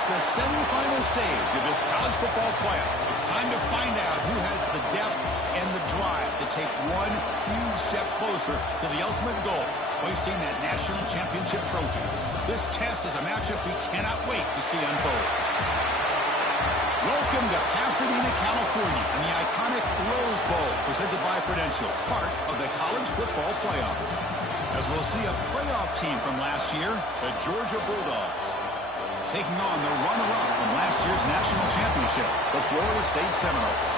It's the semifinal stage of this college football playoff. It's time to find out who has the depth and the drive to take one huge step closer to the ultimate goal, hoisting that national championship trophy. This test is a matchup we cannot wait to see unfold. Welcome to Pasadena, California, and the iconic Rose Bowl, presented by Prudential, part of the college football playoff. As we'll see a playoff team from last year, the Georgia Bulldogs, taking on the runner-up from last year's national championship, the Florida State Seminoles.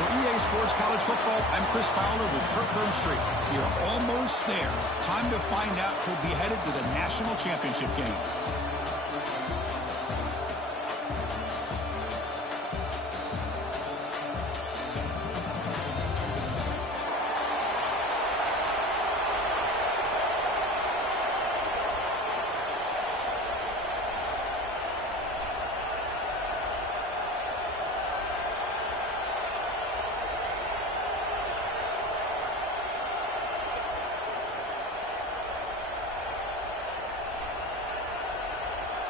For EA Sports College Football, I'm Chris Fowler with Kirk Herbstreit. We are almost there. Time to find out who'll be headed to the national championship game.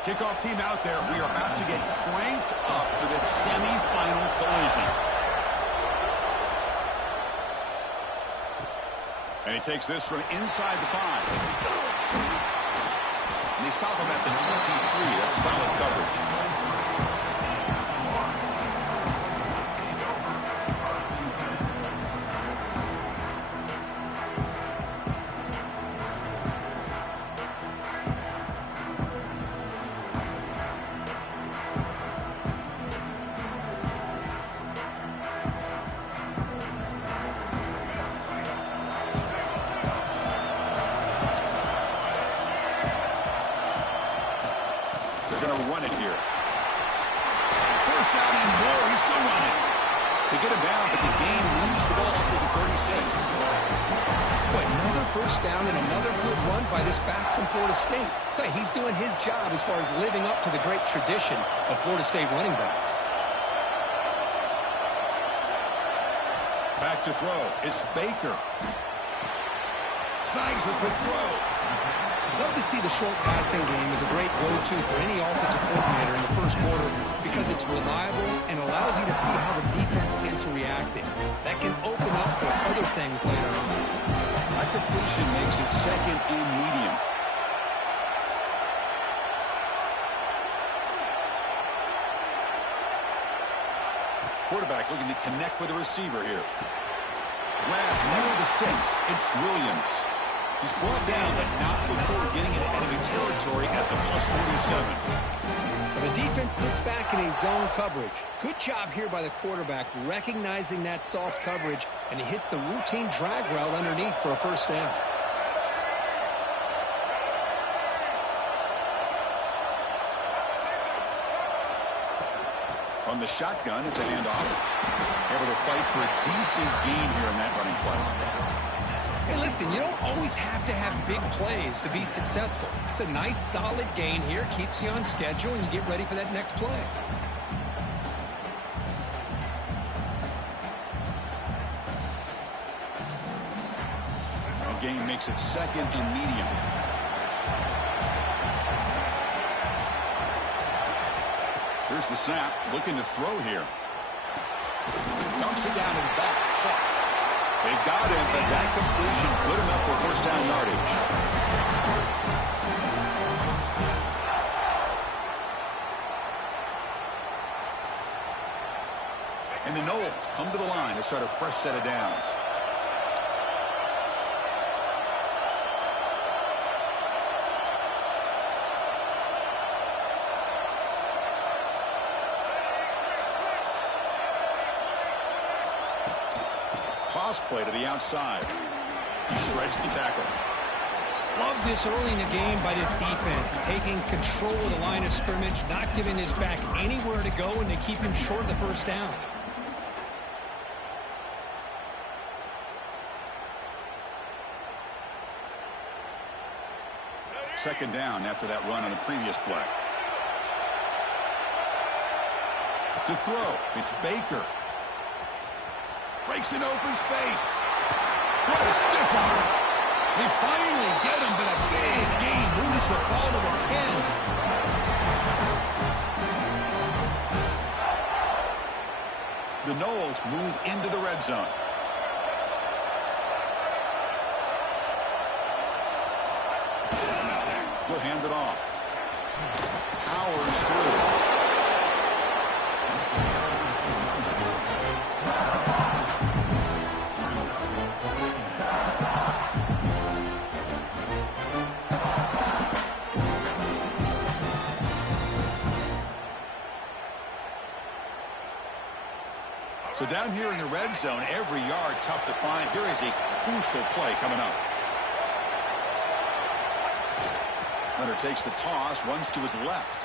Kickoff team out there. We are about to get cranked up for this semifinal collision. And he takes this from inside the 5. And they stop him at the 23. That's solid coverage. Run it here. First down and more. He's still running. They get him down, but the gain moves the ball up to the 36. Boy, another first down and another good run by this back from Florida State. Tell you, he's doing his job as far as living up to the great tradition of Florida State running backs. Back to throw. It's Baker. Snags the quick throw. Love to see the short passing game as a great go-to for any offensive coordinator in the first quarter because it's reliable and allows you to see how the defense is reacting. That can open up for other things later on. That completion makes it second and medium. Quarterback looking to connect with the receiver here. Grabbed near the sticks. It's Williams. He's brought down, but not before getting into enemy territory at the +47. The defense sits back in a zone coverage. Good job here by the quarterback recognizing that soft coverage, and he hits the routine drag route underneath for a first down. On the shotgun, it's a handoff. Able to fight for a decent gain here in that running play. Hey, listen, you don't always have to have big plays to be successful. It's a nice, solid gain here. Keeps you on schedule, and you get ready for that next play. The gain makes it second and medium. Here's the snap. Looking to throw here. Dumps it down to the back. Caught. They got him, but that completion good enough for first down yardage. And the Noles come to the line to start a fresh set of downs. Toss play to the outside. He shreds the tackle. Love this early in the game by this defense, taking control of the line of scrimmage, not giving this back anywhere to go, and to keep him short of the first down. Second down after that run on the previous play. To throw, it's Baker. Breaks an open space. What a stiff arm. They finally get him, but a big gain moves the ball to the 10. The Noles move into the red zone. He'll hand it off. Powers through. So down here in the red zone, every yard tough to find. Here is a crucial play coming up. Leonard takes the toss, runs to his left.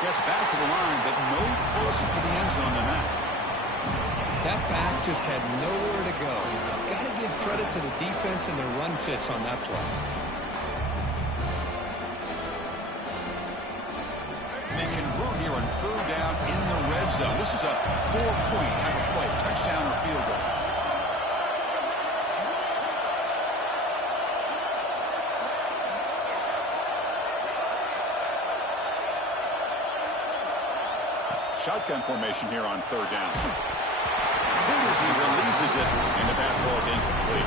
Gets back to the line, but no closer to the end zone than that. That back just had nowhere to go. Got to give credit to the defense and their run fits on that play. They convert here on third down in the red zone. This is a 4-point type of play, touchdown or field goal. Shotgun formation here on third down. Good as he releases it, and the pass ball is incomplete.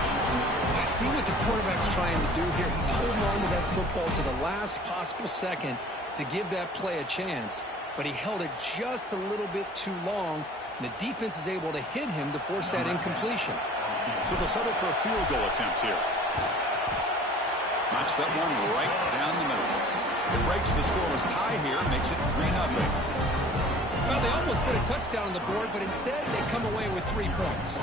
I see what the quarterback's trying to do here. He's holding on to that football to the last possible second to give that play a chance, but he held it just a little bit too long, and the defense is able to hit him to force that incompletion. So they'll settle for a field goal attempt here. Knocks that one right down the middle. It breaks the scoreless tie here, makes it 3-0. Well, they almost put a touchdown on the board, but instead they come away with 3 points.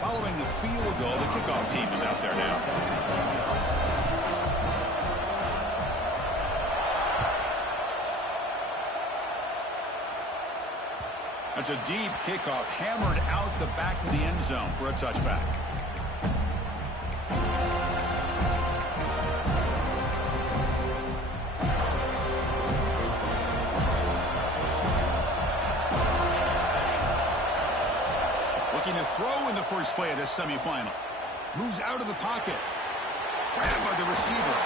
Following the field goal, the kickoff team is out there now. That's a deep kickoff, hammered out the back of the end zone for a touchback. Looking to throw in the first play of this semifinal. Moves out of the pocket. Grabbed by the receiver.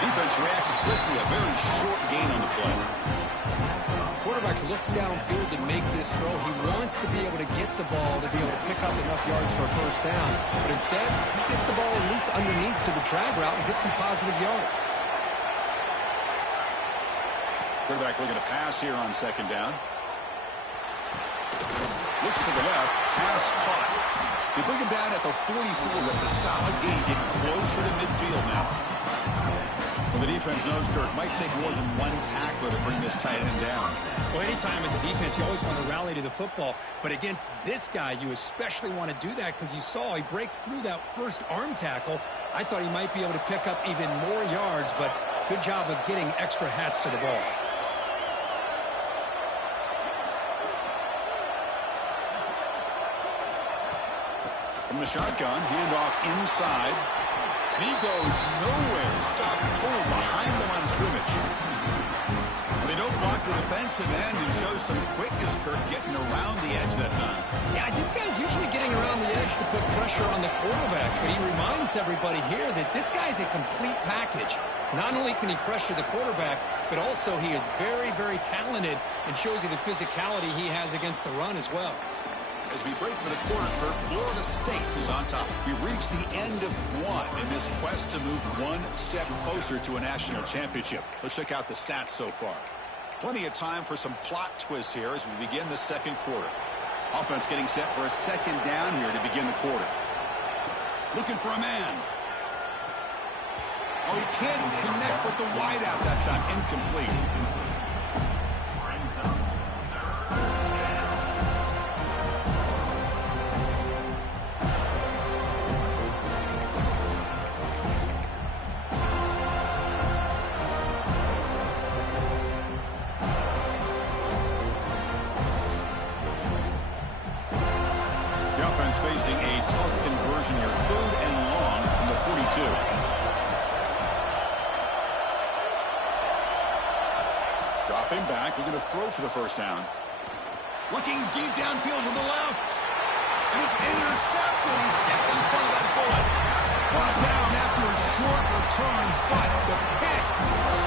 Defense reacts quickly. A very short gain on the play. Quarterback looks downfield to make this throw. He wants to be able to get the ball to be able to pick up enough yards for a first down. But instead, he gets the ball at least underneath to the drag route and gets some positive yards. Quarterback looking to pass here on second down. Looks to the left. Pass caught. They bring him down at the 44. That's a solid gain, getting closer to midfield now. Well, the defense knows, Kirk, might take more than one tackler to bring this tight end down. Well, anytime as a defense, you always want to rally to the football. But against this guy, you especially want to do that because you saw he breaks through that first arm tackle. I thought he might be able to pick up even more yards, but good job of getting extra hats to the ball. From the shotgun, handoff inside. He goes nowhere. Stopped cold behind the line of scrimmage. They don't block the defensive end and show some quickness, Kirk, getting around the edge that time. Yeah, this guy's usually getting around the edge to put pressure on the quarterback, but he reminds everybody here that this guy's a complete package. Not only can he pressure the quarterback, but also he is very, very talented and shows you the physicality he has against the run as well. As we break for the quarter, Kirk, Florida State is on top. We've reached the end of one in this quest to move one step closer to a national championship. Let's check out the stats so far. Plenty of time for some plot twists here as we begin the second quarter. Offense getting set for a second down here to begin the quarter. Looking for a man. Oh, he can't connect with the wideout that time. Incomplete. Facing a tough conversion here. 3rd and long from the 42. Dropping back. Looking to throw for the first down. Looking deep downfield to the left. And it's intercepted. He stepped in front of that bullet. Brought down after a short return, but the pick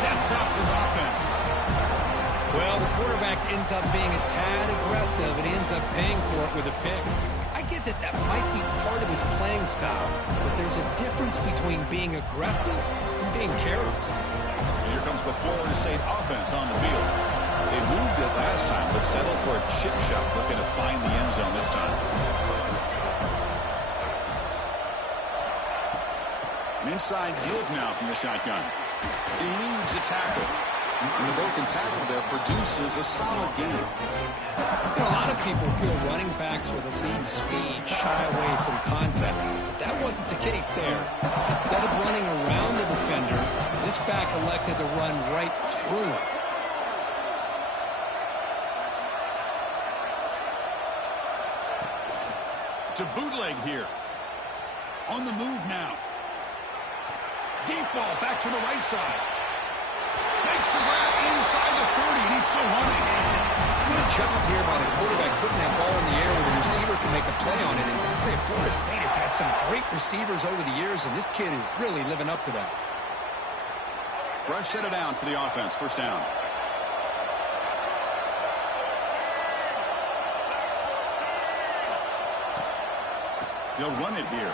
sets up his offense. Well, the quarterback ends up being a tad aggressive, and he ends up paying for it with a pick. I get that that might be part of his playing style, but there's a difference between being aggressive and being careless. Here comes the Florida State offense on the field. They moved it last time, but settled for a chip shot, looking to find the end zone this time. An inside give now from the shotgun. Eludes a tackle. And the broken tackle there produces a solid game. You know, a lot of people feel running backs with elite speed shy away from contact, but that wasn't the case there. Instead of running around the defender, this back elected to run right through him. To bootleg here. On the move now. Deep ball back to the right side. Makes the grab inside the 30, and he's still running. Good job here by the quarterback putting that ball in the air where the receiver can make a play on it. And I'll tell you, Florida State has had some great receivers over the years, and this kid is really living up to that. Fresh set of downs for the offense. First down. They'll run it here.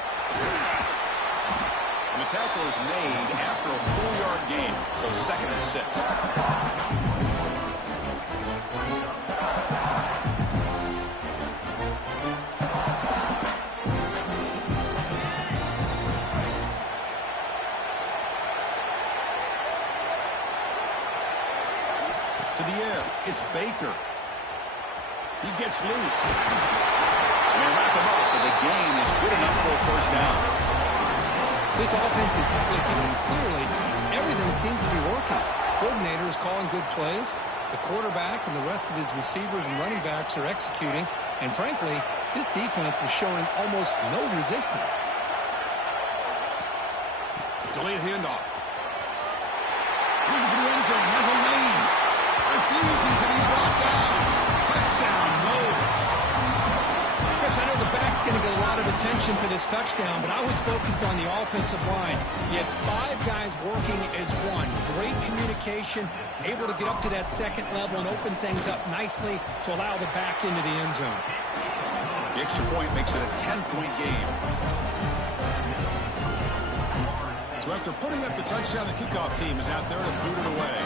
And the tackle is made after a 4-yard gain, so 2nd and 6. To the air, it's Baker. He gets loose. And they wrap him up, but the gain is good enough for a first down. This offense is clicking, and clearly everything seems to be working. Coordinator is calling good plays. The quarterback and the rest of his receivers and running backs are executing. And frankly, this defense is showing almost no resistance. Delayed handoff. Looking for the end zone. Has a lane. Refusing to be brought down. Touchdown, Knowles. I know the back's going to get a lot of attention for this touchdown, but I was focused on the offensive line. You had 5 guys working as one. Great communication, able to get up to that second level and open things up nicely to allow the back into the end zone. The extra point makes it a 10-point game. So after putting up the touchdown, the kickoff team is out there to boot it away.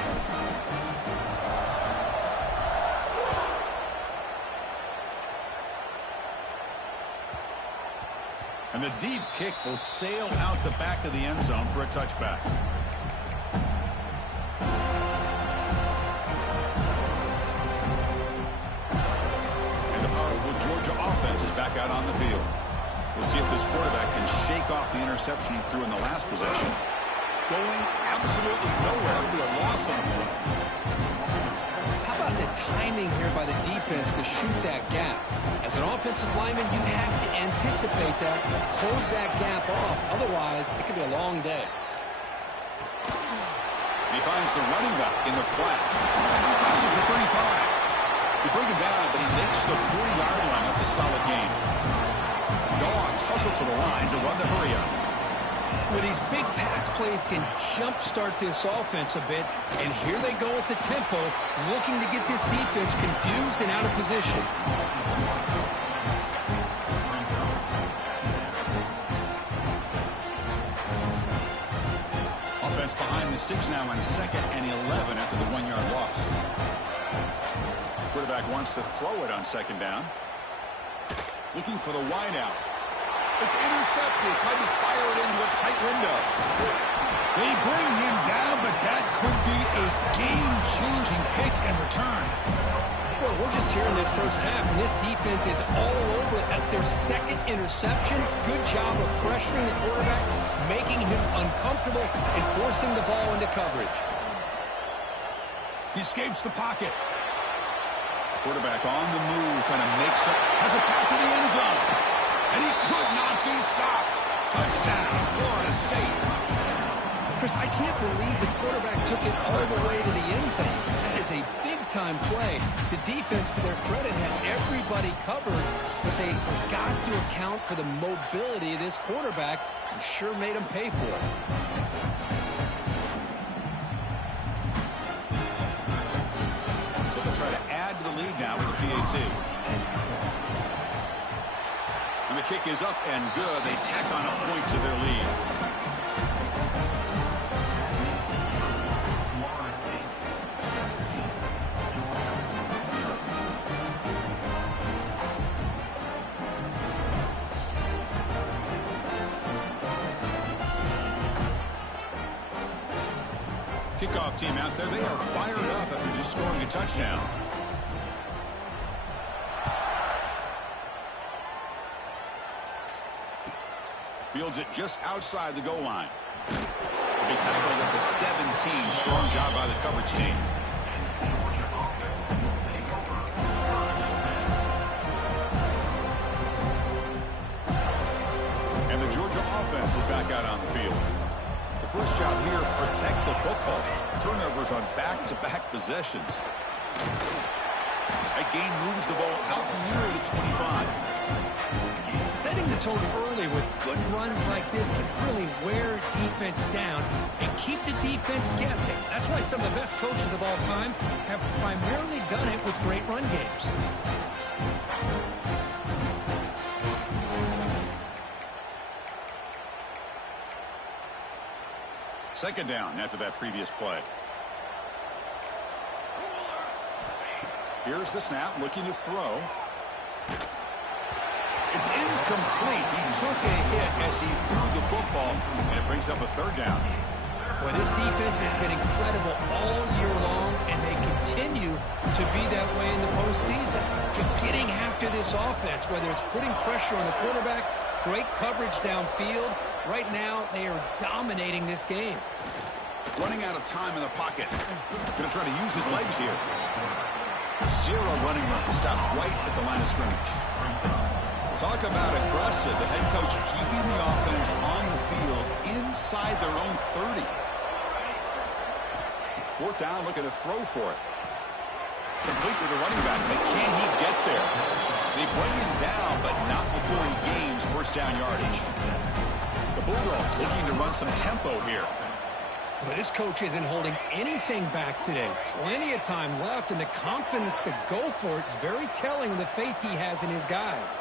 And the deep kick will sail out the back of the end zone for a touchback. And the powerful Georgia offense is back out on the field. We'll see if this quarterback can shake off the interception he threw in the last possession. Going absolutely nowhere. It'll be a loss on the play. How about the timing here by the defense to shoot that gap? As an offensive lineman, you have to anticipate that, close that gap off. Otherwise, it could be a long day. He finds the running back in the flat. Passes the 35. They bring him down, but he makes the 4-yard line. That's a solid gain. Dogs hustle to the line to run the hurry up. Well, these big pass plays can jumpstart this offense a bit, and here they go at the tempo, looking to get this defense confused and out of position. Offense behind the 6 now on 2nd and 11 after the 1-yard loss. Quarterback wants to throw it on 2nd down. Looking for the wideout. It's intercepted. Tried to fire it into a tight window. They bring him down, but that could be a game-changing pick and return. Well, we're just here in this first half, and this defense is all over it. That's their 2nd interception. Good job of pressuring the quarterback, making him uncomfortable, and forcing the ball into coverage. He escapes the pocket. Quarterback on the move, trying to make some, has a path to the end zone. And he could not be stopped. Touchdown, Florida State. Chris, I can't believe the quarterback took it all the way to the end zone. That is a big big-time play. The defense, to their credit, had everybody covered, but they forgot to account for the mobility of this quarterback, and sure made him pay for it. They'll try to add to the lead now with the PAT. And the kick is up and good. They tack on a point to their lead. Kickoff team out there. They are fired up after just scoring a touchdown. Fields it just outside the goal line. They tackled at the 17. Strong job by the coverage team. And the Georgia offense is back out on the field. The first job here, protect the football. Turnovers on back-to-back possessions. That gain moves the ball out near the 25. Setting the tone early with good runs like this can really wear defense down and keep the defense guessing. That's why some of the best coaches of all time have primarily done it with great run games. Second down after that previous play. Here's the snap, looking to throw. It's incomplete. He took a hit as he threw the football, and it brings up a third down. Well, this defense has been incredible all year long, and they continue to be that way in the postseason. Just getting after this offense, whether it's putting pressure on the quarterback, great coverage downfield. Right now, they are dominating this game. Running out of time in the pocket. Going to try to use his legs here. Zero running room. Stopped right at the line of scrimmage. Talk about aggressive. The head coach keeping the offense on the field inside their own 30. Fourth down, looking to throw for it. Complete with the running back, but can he get there? They bring him down, but not before he gains first down yardage. The Bulldogs looking to run some tempo here. Well, this coach isn't holding anything back today. Plenty of time left, and the confidence to go for it is very telling of the faith he has in his guys.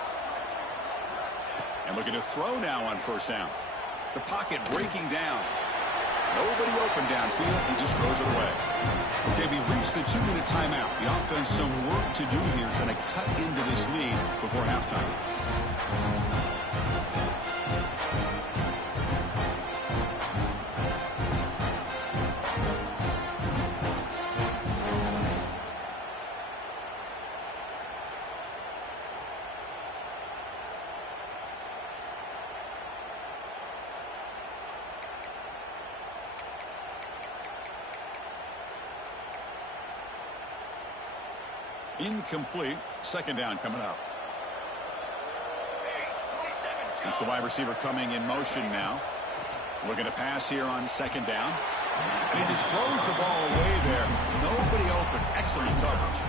And looking to throw now on first down. The pocket breaking down. Nobody open downfield. He just throws it away. Okay, we reached the 2-minute timeout. The offense some work to do here, trying to cut into this lead before halftime. Incomplete. Second down coming up. It's the wide receiver coming in motion now. Looking to pass here on second down. And he just throws the ball away there. Nobody open. Excellent coverage.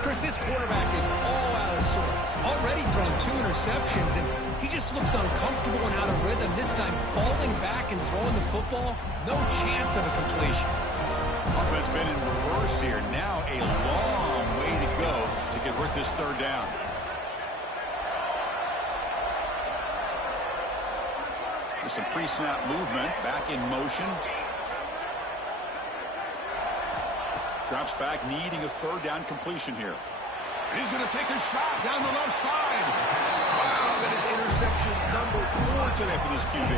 Chris, this quarterback is all out of sorts. Already thrown 2 interceptions, and he just looks uncomfortable and out of rhythm. This time falling back and throwing the football. No chance of a completion. Offense been in reverse here. Now a long way to go to convert this third down. There's some pre-snap movement. Back in motion. Drops back, needing a third down completion here. And he's going to take a shot down the left side. Wow, that is interception number 4 today for this QB.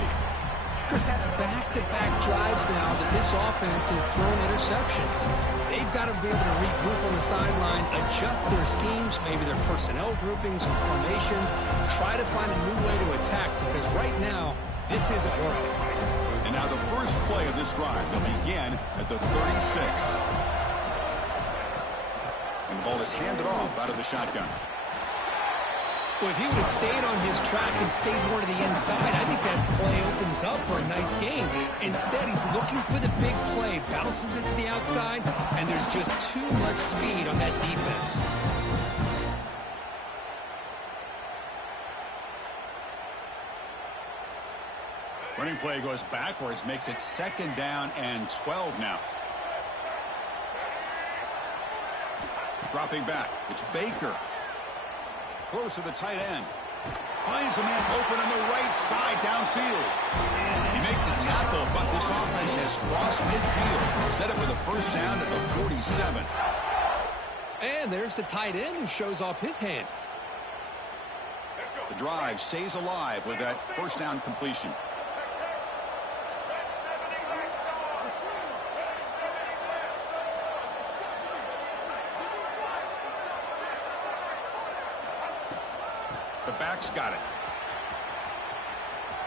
Chris, that's back-to-back drives now that this offense has thrown interceptions. They've got to be able to regroup on the sideline, adjust their schemes, maybe their personnel groupings and formations, try to find a new way to attack, because right now, this isn't working. And now the first play of this drive, they'll begin at the 36. And the ball is handed off out of the shotgun. Well, if he would have stayed on his track and stayed more to the inside, I think that play opens up for a nice game. Instead, he's looking for the big play, bounces it to the outside, and there's just too much speed on that defense. Running play goes backwards, makes it 2nd down and 12 now. Dropping back, it's Baker. Close to the tight end. Finds a man open on the right side downfield. He made the tackle, but this offense has crossed midfield. Set up with a 1st down at the 47. And there's the tight end who shows off his hands. The drive stays alive with that 1st down completion. The back's got it.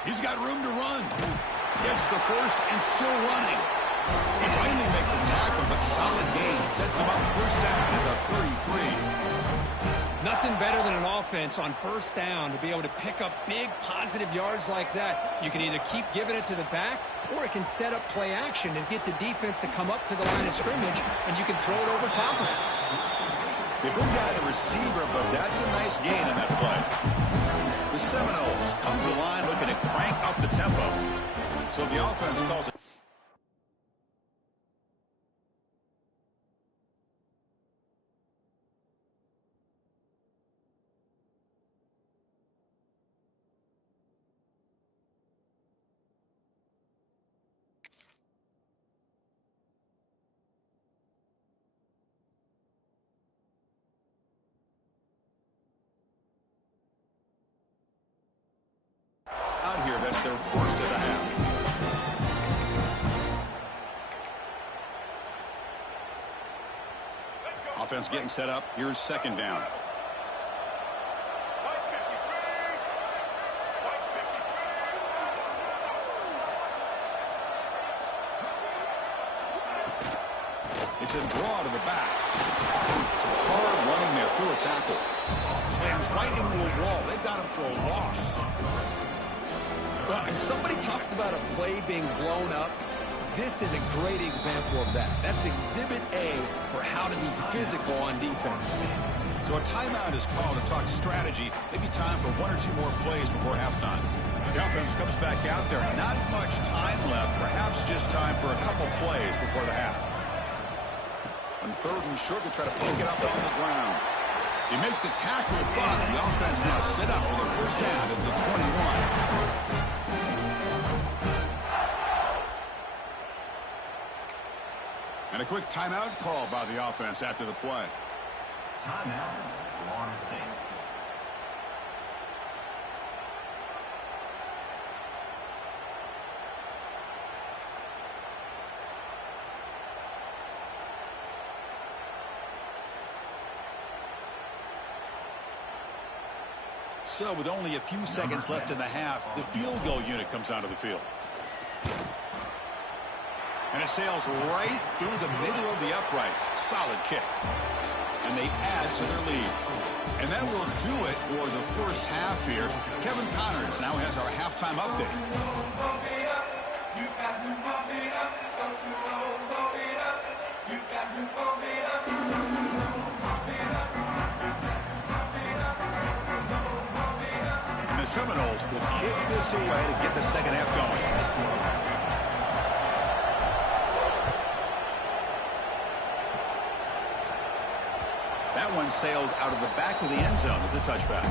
He's got room to run. Gets the 1st and still running. He finally makes the tackle, but solid gain. Sets him up 1st down at the 33. Nothing better than an offense on 1st down to be able to pick up big positive yards like that. You can either keep giving it to the back, or it can set up play action and get the defense to come up to the line of scrimmage, and you can throw it over top of it. They moved out of the receiver, but that's a nice gain on that play. The Seminoles come to the line looking to crank up the tempo. So the offense calls it. Out here, that's their 1st of the half. Offense getting set up. Here's 2nd down. It's a draw to the back. Some hard running there through a tackle. Slams right into a wall. They've got him for a loss. Well, if somebody talks about a play being blown up, this is a great example of that. That's Exhibit A for how to be physical on defense. So a timeout is called to talk strategy. Maybe time for 1 or 2 more plays before halftime. The offense comes back out there. Not much time left. Perhaps just time for a couple plays before the half. On 3rd and short, they try to poke it up on the ground. They make the tackle, but the offense now set up with a 1st down at the 21. And a quick timeout call by the offense after the play. Timeout, Florida State. So with only a few seconds left in the half, the field goal unit comes onto the field. And it sails right through the middle of the uprights. Solid kick. And they add to their lead. And that will do it for the 1st half here. Kevin Connors now has our halftime update. And the Seminoles will kick this away to get the 2nd half going. That one sails out of the back of the end zone with the touchback.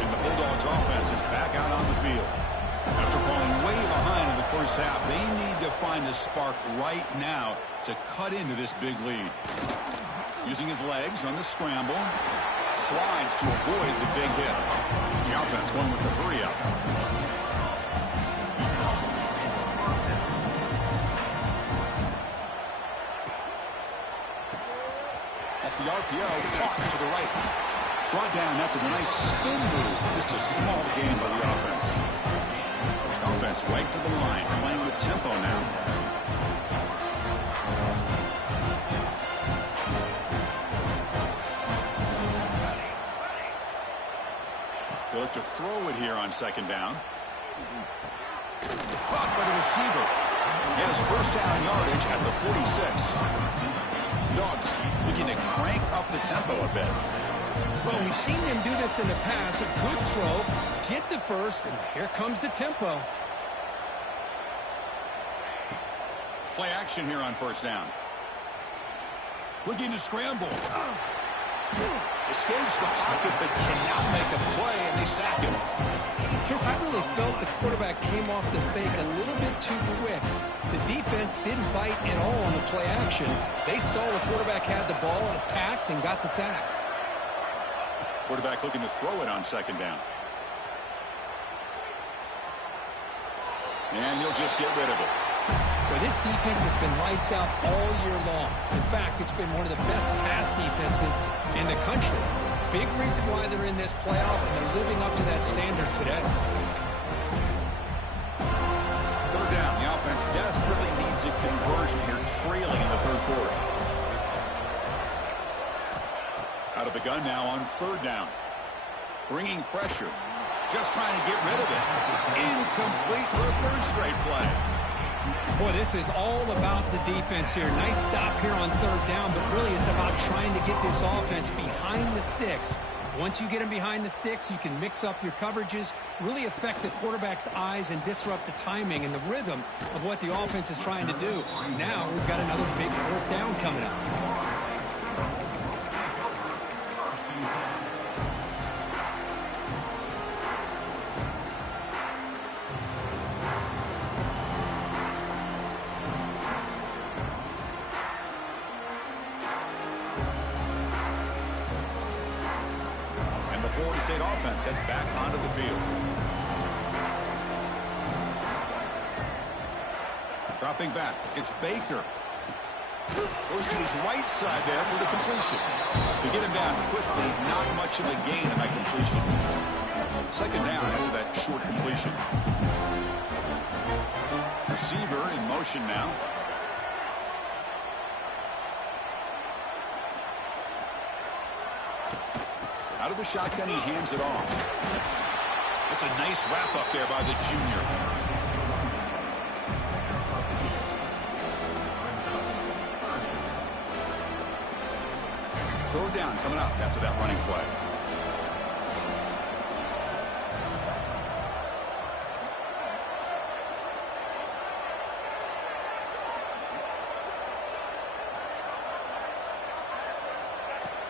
And the Bulldogs offense is back out on the field. After falling way behind in the 1st half, they need to find a spark right now to cut into this big lead. Using his legs on the scramble, slides to avoid the big hit. The offense going with the hurry up. The RPO caught to the right. Brought down after the nice spin move. Just a small gain by the offense. Offense right to the line, playing with tempo now. look to throw it here on second down. Caught by the receiver. He has first down yardage at the 46. Dogs looking to crank up the tempo a bit. Well, we've seen them do this in the past. A good throw, get the first, and here comes the tempo. Play action here on first down. Looking to scramble. Escapes the pocket but cannot make a play, and they sack him. Chris, I really felt the quarterback came off the fake a little bit too quick. The defense didn't bite at all on the play action. They saw the quarterback had the ball, attacked, and got the sack. Quarterback looking to throw it on second down. And he'll just get rid of it. Well, this defense has been lights out all year long. In fact, it's been one of the best pass defenses in the country. Big reason why they're in this playoff, and they're living up to that standard today. Third down. The offense desperately needs a conversion here, trailing in the third quarter. Out of the gun now on third down. Bringing pressure. Just trying to get rid of it. Incomplete for a third straight play. Boy, this is all about the defense here. Nice stop here on third down, but really it's about trying to get this offense behind the sticks. Once you get them behind the sticks, you can mix up your coverages, really affect the quarterback's eyes and disrupt the timing and the rhythm of what the offense is trying to do. Now we've got another big fourth down coming up. State offense heads back onto the field. Dropping back. It's Baker. Goes to his right side there for the completion. To get him down quickly, not much of a gain on that completion. Second down after that short completion. Receiver in motion now. Out of the shotgun, he hands it off. That's a nice wrap up there by the junior. Third down coming up after that running play.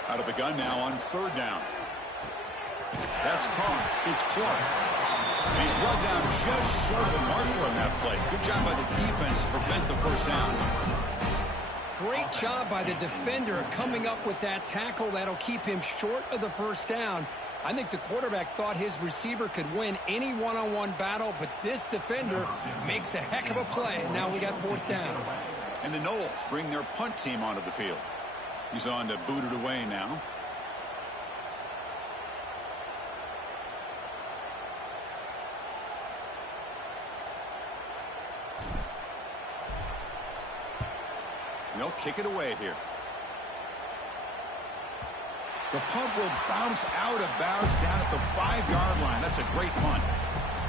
Out of the gun now on third down. That's caught. It's Clark. And he's brought down just short of the marker on that play. Good job by the defense to prevent the first down. Great job by the defender coming up with that tackle. That'll keep him short of the first down. I think the quarterback thought his receiver could win any one-on-one battle, but this defender makes a heck of a play, and now we got fourth down. And the Noles bring their punt team onto the field. He's on to boot it away now. They'll kick it away here. The punt will bounce out of bounds down at the 5-yard line. That's a great punt.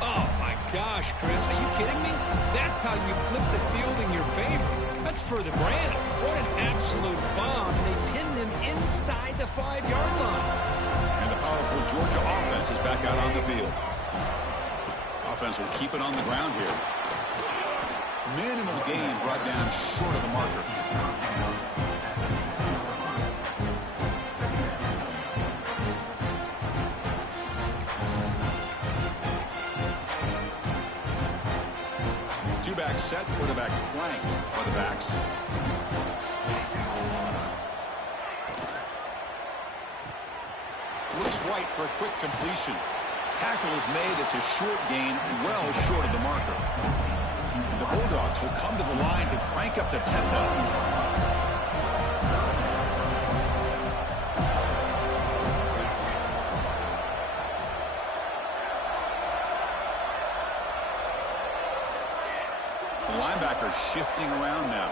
Oh, my gosh, Chris. Are you kidding me? That's how you flip the field in your favor. That's for the brand. What an absolute bomb. They pinned them inside the 5-yard line. And the powerful Georgia offense is back out on the field. Offense will keep it on the ground here. Minimal gain brought down short of the marker. Two-back set, quarterback flanked by the backs. Looks right for a quick completion. Tackle is made. It's a short gain, well short of the marker. The Bulldogs will come to the line to crank up the tempo. The linebacker shifting around now.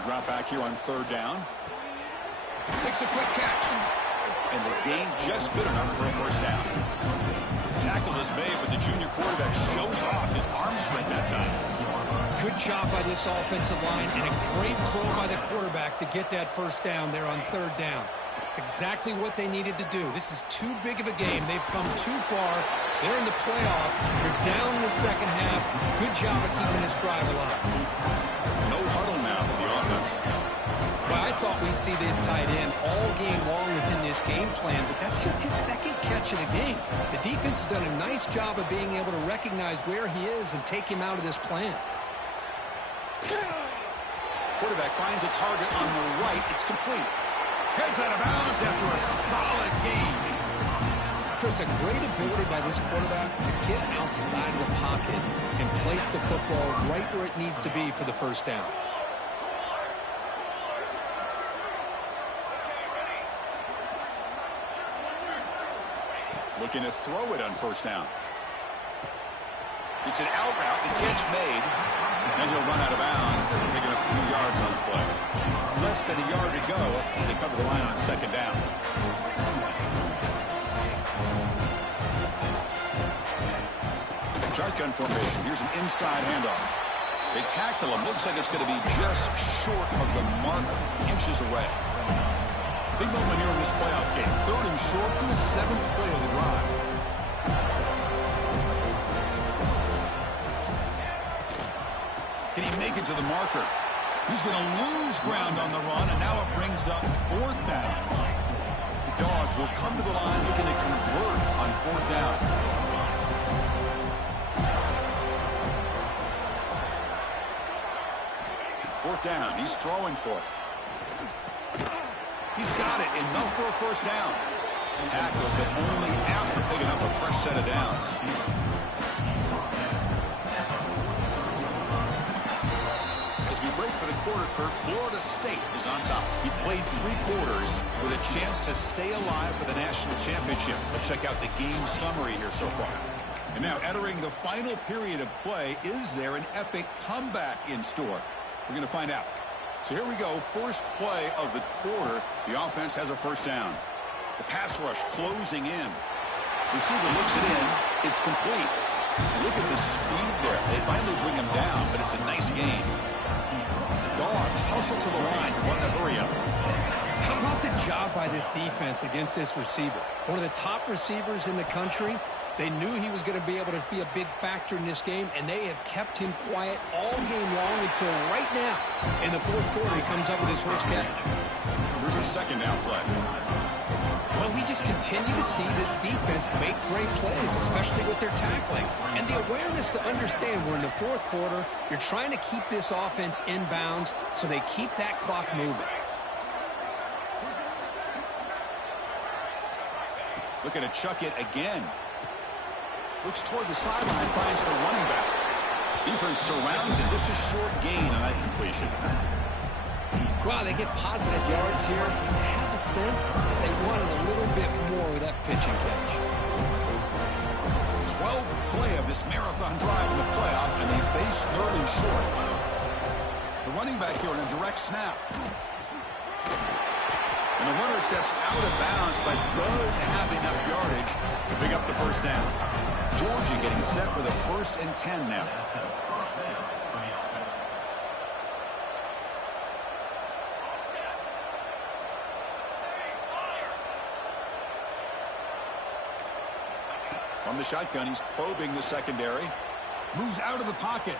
They'll drop back here on third down. Makes a quick catch. And the gain just good enough for a first down. Tackle is made, but the junior quarterback shows off his arm strength that time. Good job by this offensive line and a great throw by the quarterback to get that first down there on third down. It's exactly what they needed to do. This is too big of a game. They've come too far. They're in the playoff. They're down in the second half. Good job of keeping this drive alive. No huddle now for the offense. Well, I thought we'd see this tight end all game long within this game plan, but that's just his second catch of the game. The defense has done a nice job of being able to recognize where he is and take him out of this plan. Quarterback finds a target on the right. It's complete. Heads out of bounds after a solid gain. Chris, a great ability by this quarterback to get outside of the pocket and place the football right where it needs to be for the first down. Looking to throw it on first down. It's an out route. The catch made. And he'll run out of bounds after picking up a few yards on the play. Less than a yard to go as they cover the line on second down. Shotgun formation. Here's an inside handoff. They tackle him. Looks like it's going to be just short of the mark, inches away. Big moment here in this playoff game. Third and short from the 7th play of the drive. Can he make it to the marker? He's going to lose ground on the run, and now it brings up fourth down. The Dogs will come to the line looking to convert on fourth down. Fourth down. He's throwing for it. He's got it. Enough for a first down. Tackled, but only after picking up a fresh set of downs. As we break for the quarter, Kirk, Florida State is on top. He played 3 quarters with a chance to stay alive for the national championship. Let's check out the game summary here so far. And now entering the final period of play, is there an epic comeback in store? We're going to find out. So here we go. First play of the quarter. The offense has a first down. The pass rush closing in. Receiver looks it in. It's complete. And look at the speed there. They finally bring him down, but it's a nice gain. Dogs hustle to the line to want to hurry up. How about the job by this defense against this receiver? One of the top receivers in the country. They knew he was going to be able to be a big factor in this game, and they have kept him quiet all game long until right now. In the fourth quarter, he comes up with his first catch. Here's the second down play. Well, we just continue to see this defense make great plays, especially with their tackling. And the awareness to understand we're in the fourth quarter, you're trying to keep this offense in bounds so they keep that clock moving. Looking to chuck it again. Looks toward the sideline, finds the running back. Defense surrounds him. Just a short gain on that completion. Wow, they get positive yards here. I have a sense they wanted a little bit more with that pitching catch. 12th play of this marathon drive in the playoff, and they face third and short. The running back here on a direct snap. And the runner steps out of bounds, but does have enough yardage to pick up the first down. Georgia getting set with a 1st and 10 now. From the shotgun, he's probing the secondary. Moves out of the pocket.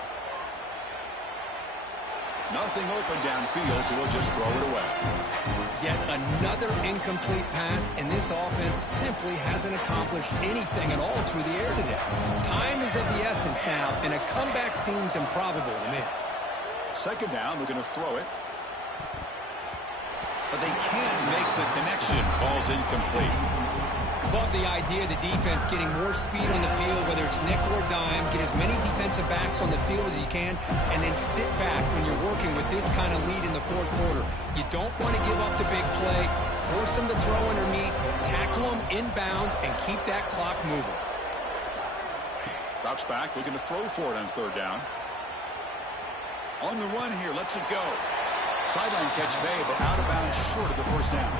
Nothing open downfield, so he'll just throw it away. Yet another incomplete pass, and this offense simply hasn't accomplished anything at all through the air today. Time is of the essence now, and a comeback seems improbable to me. Second down, we're going to throw it. But they can't make the connection. Ball's incomplete. Love the idea of the defense getting more speed on the field, whether it's nickel or dime, get as many defensive backs on the field as you can, and then sit back when you're working with this kind of lead in the fourth quarter. You don't want to give up the big play, force them to throw underneath, tackle them in bounds, and keep that clock moving. Drops back, looking to throw for it on third down. On the run here, lets it go. Sideline catch made, but out of bounds short of the first down.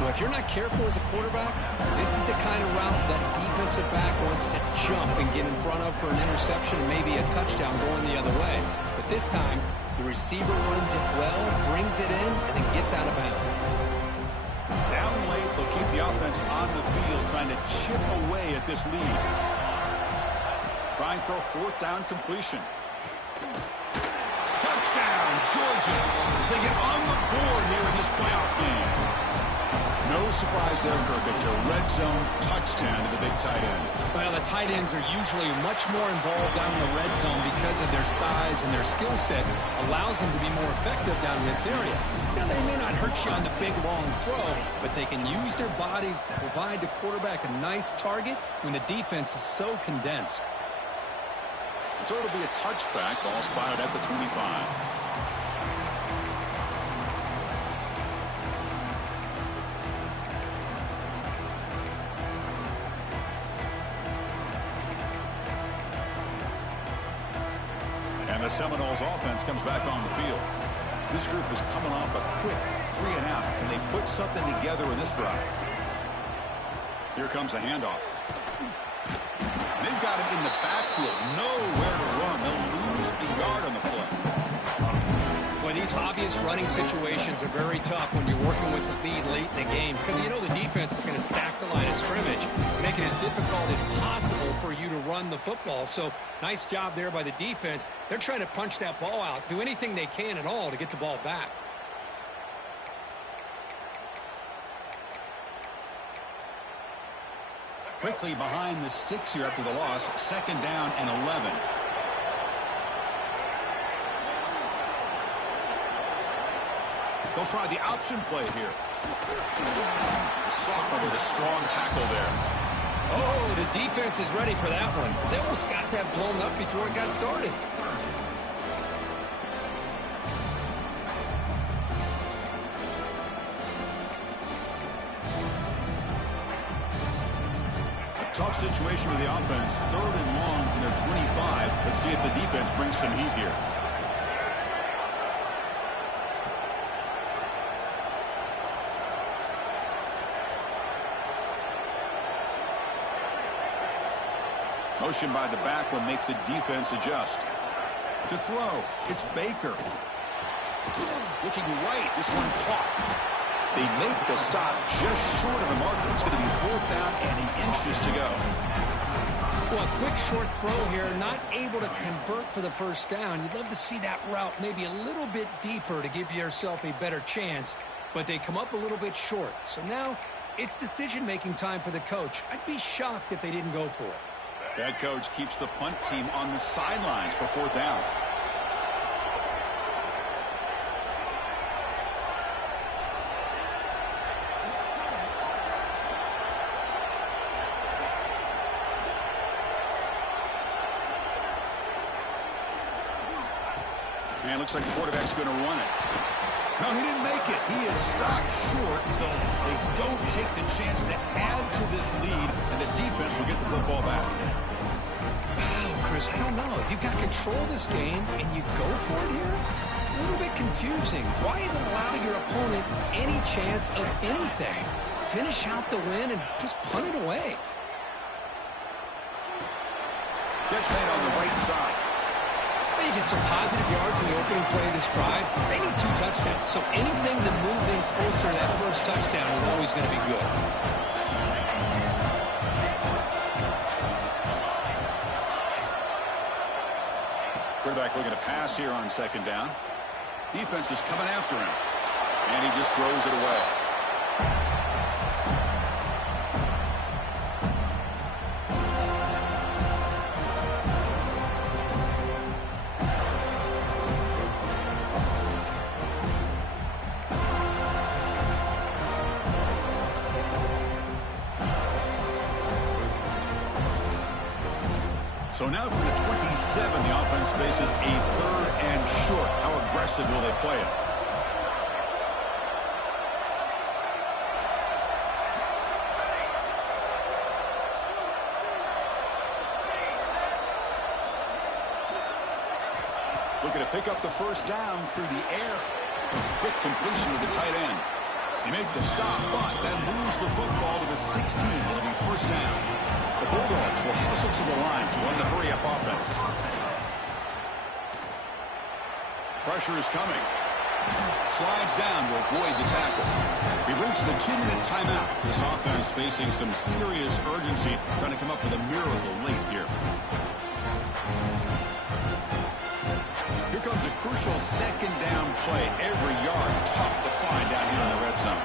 Well, if you're not careful as a quarterback, this is the kind of route that defensive back wants to jump and get in front of for an interception and maybe a touchdown going the other way. But this time, the receiver runs it well, brings it in, and then gets out of bounds. Down late, they'll keep the offense on the field, trying to chip away at this lead. Trying for a fourth down completion. Touchdown, Georgia, as they get on the board here in this playoff game. No surprise there, Kirk. It's a red zone touchdown to the big tight end. Well, the tight ends are usually much more involved down in the red zone because of their size and their skill set allows them to be more effective down in this area. Now, they may not hurt you on the big, long throw, but they can use their bodies to provide the quarterback a nice target when the defense is so condensed. So it'll be a touchback, ball spotted at the 25. And the Seminoles offense comes back on the field. This group is coming off a quick 3 and out, and they put something together in this drive. Here comes the handoff. They've got him in the backfield, nowhere to run. They'll lose a yard on the play. Boy, these obvious running situations are very tough when you're working with the lead late in the game because you know the defense is going to stack the line of scrimmage, make it as difficult as possible for you to run the football. So nice job there by the defense. They're trying to punch that ball out, do anything they can at all to get the ball back. Quickly behind the sticks here after the loss, 2nd down and 11. They'll try the option play here. Sophomore with a strong tackle there. Oh, the defense is ready for that one. They almost got that blown up before it got started. Tough situation with the offense. 3rd and long from their 25. Let's see if the defense brings some heat here. Motion by the back will make the defense adjust. To throw, it's Baker. Looking right, this one caught. They make the stop just short of the marker. It's going to be 4th down and inches to go. Well, a quick short throw here, not able to convert for the first down. You'd love to see that route maybe a little bit deeper to give yourself a better chance, but they come up a little bit short. So now it's decision-making time for the coach. I'd be shocked if they didn't go for it. Head coach keeps the punt team on the sidelines for 4th down. And it looks like the quarterback's going to run it. No, he didn't make it. He is stopped short, so they don't take the chance to add to this lead, and the defense will get the football back. Wow, Chris, I don't know. You've got control of this game, and you go for it here? A little bit confusing. Why even allow your opponent any chance of anything? Finish out the win and just punt it away. Catch made on the right side. You get some positive yards in the opening play of this drive. They need 2 touchdowns, so anything to move them closer to that first touchdown is always going to be good. Quarterback looking to pass here on 2nd down. Defense is coming after him, and he just throws it away. So now from the 27, the offense faces a 3rd and short. How aggressive will they play it? Looking to pick up the first down through the air. Quick completion to the tight end. They make the stop, but then lose the football to the 16. It'll be first down. The Bulldogs will hustle to the line to run the hurry-up offense. Pressure is coming. Slides down to avoid the tackle. We've reached the 2-minute timeout. This offense facing some serious urgency, trying to come up with a miracle late here. Here comes a crucial second down play. Every yard tough to find down here in the red zone.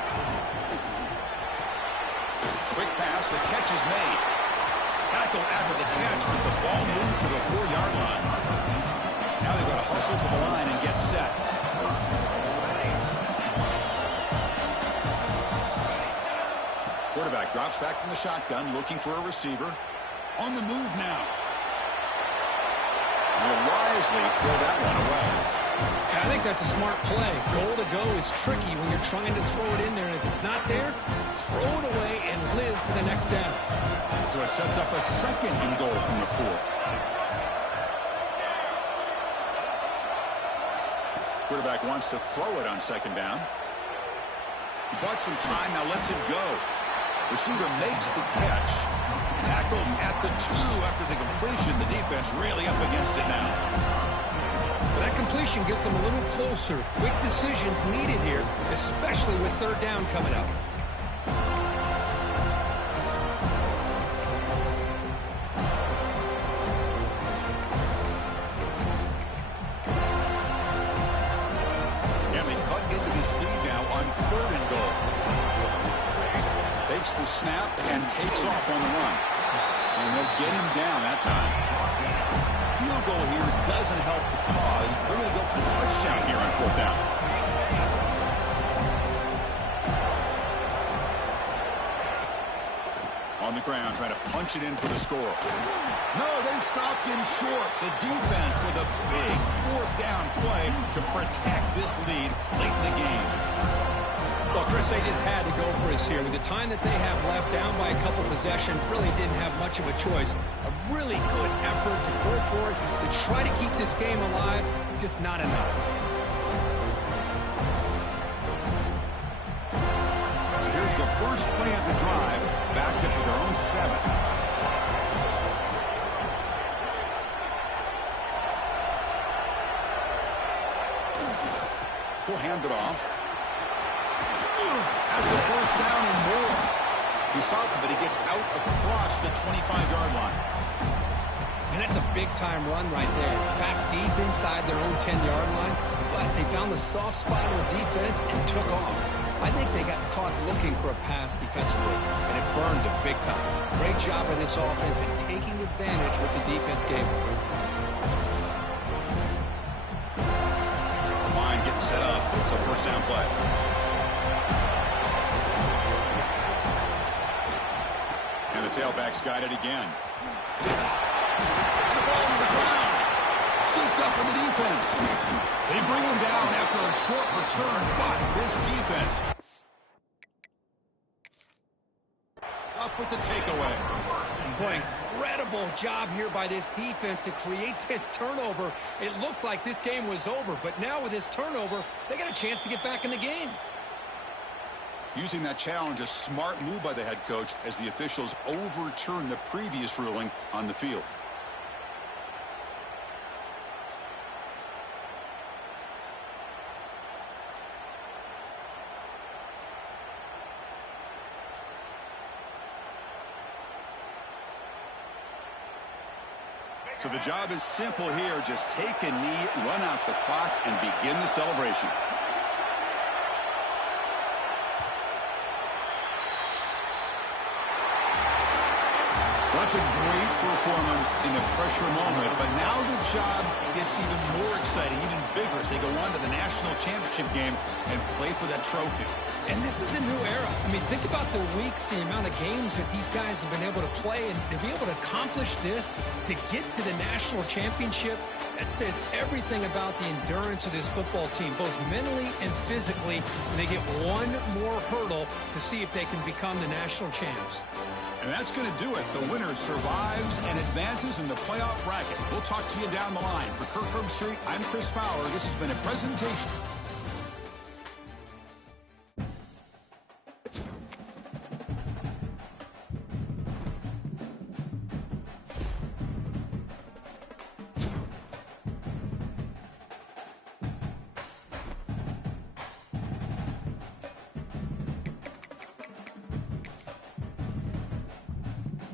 Quick pass, the catch is made. Tackle after the catch, but the ball moves to the 4-yard line. Now they've got to hustle to the line and get set. Quarterback drops back from the shotgun, looking for a receiver. On the move now. Will wisely throw that one away. I think that's a smart play. Goal to go is tricky when you're trying to throw it in there, and if it's not there, throw it away and live for the next down. So it sets up a second and goal from the 4. Quarterback wants to throw it on second down. He bought some time, now lets it go. Receiver makes the catch. Tackled at the 2 after the completion. The defense really up against it now. That completion gets them a little closer. Quick decisions needed here, especially with third down coming up. And they cut into this lead now on 3rd and goal. Takes the snap and takes off on the run. And they'll get him down that time. Field goal here doesn't help the cause. They're going to go for the touchdown here on 4th down. On the ground, trying to punch it in for the score. No, they stopped him short. The defense with a big 4th down play to protect this lead late in the game. Well, Chris, they just had to go for us here. With the time that they have left, down by a couple possessions, really didn't have much of a choice. A really good effort to go for it, to try to keep this game alive, just not enough. So here's the first play of the drive, backed up to their own 7. He'll hand it off. Has the first down and more. He's stopped, but he gets out across the 25-yard line. And that's a big-time run right there. Back deep inside their own 10-yard line, but they found the soft spot on the defense and took off. I think they got caught looking for a pass defensively, and it burned them big time. Great job of this offense in taking advantage what the defense gave them. This line getting set up. It's a first down play. And the tailback's got it again. And the ball to the ground. Scooped up in the defense. They bring him down after a short return, but this defense up with the takeaway. Boy, incredible job here by this defense to create this turnover. It looked like this game was over, but now with this turnover, they got a chance to get back in the game. Using that challenge, a smart move by the head coach as the officials overturn the previous ruling on the field. So the job is simple here. Just take a knee, run out the clock, and begin the celebration. That's a great performance in the pressure moment, but now the job gets even more exciting, even bigger as they go on to the national championship game and play for that trophy. And this is a new era. I mean, think about the weeks, the amount of games that these guys have been able to play, and to be able to accomplish this, to get to the national championship, that says everything about the endurance of this football team, both mentally and physically, and they get one more hurdle to see if they can become the national champs. And that's going to do it. The winner survives and advances in the playoff bracket. We'll talk to you down the line. For Kirk Herbstreit, I'm Chris Fowler. This has been a presentation